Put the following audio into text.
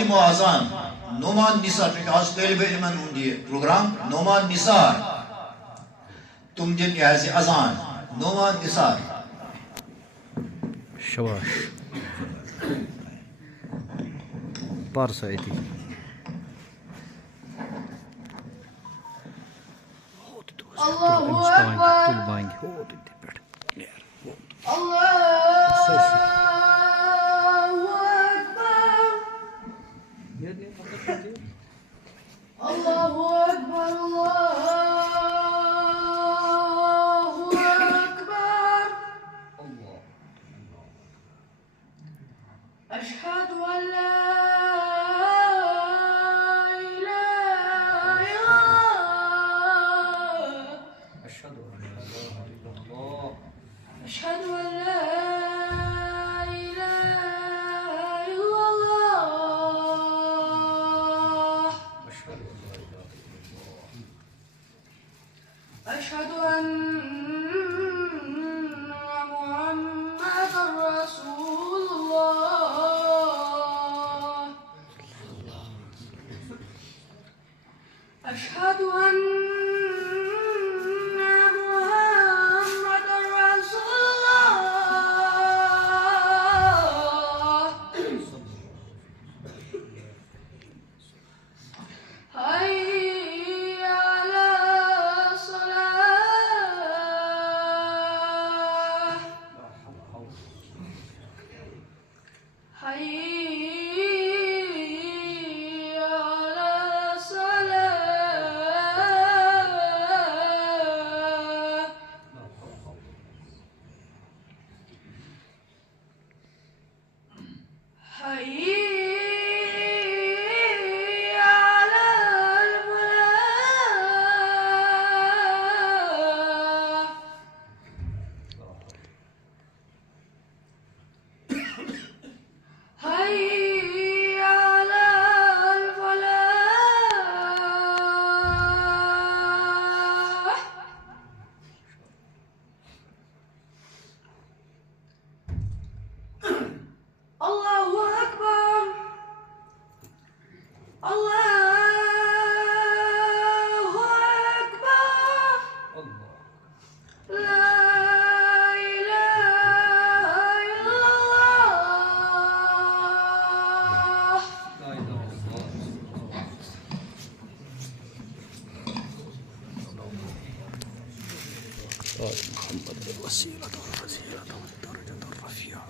último azan. Noman Nisar, çünkü az talebe ilmen diye program. Noman Nisar. तुम जिन ऐसे अजान नोमान निसार शाबाश पारसा एती Allahu Ekber. Allahu Ekber. Allahu Ekber. Allahu Ekber. Eşhedü en la ilahe illallah. Eşhedü en la ilahe illallah. أشهد أن محمدًا رسول الله. أشهد أن محمدًا رسول الله. حي على الصلاة. حي على الصلاة. حي على الفلاح. حي على الفلاح. الله أكبر. الله أكبر. لا إله إلا الله. محمد الوسيلة والفضيلة والدرجة الرفيعة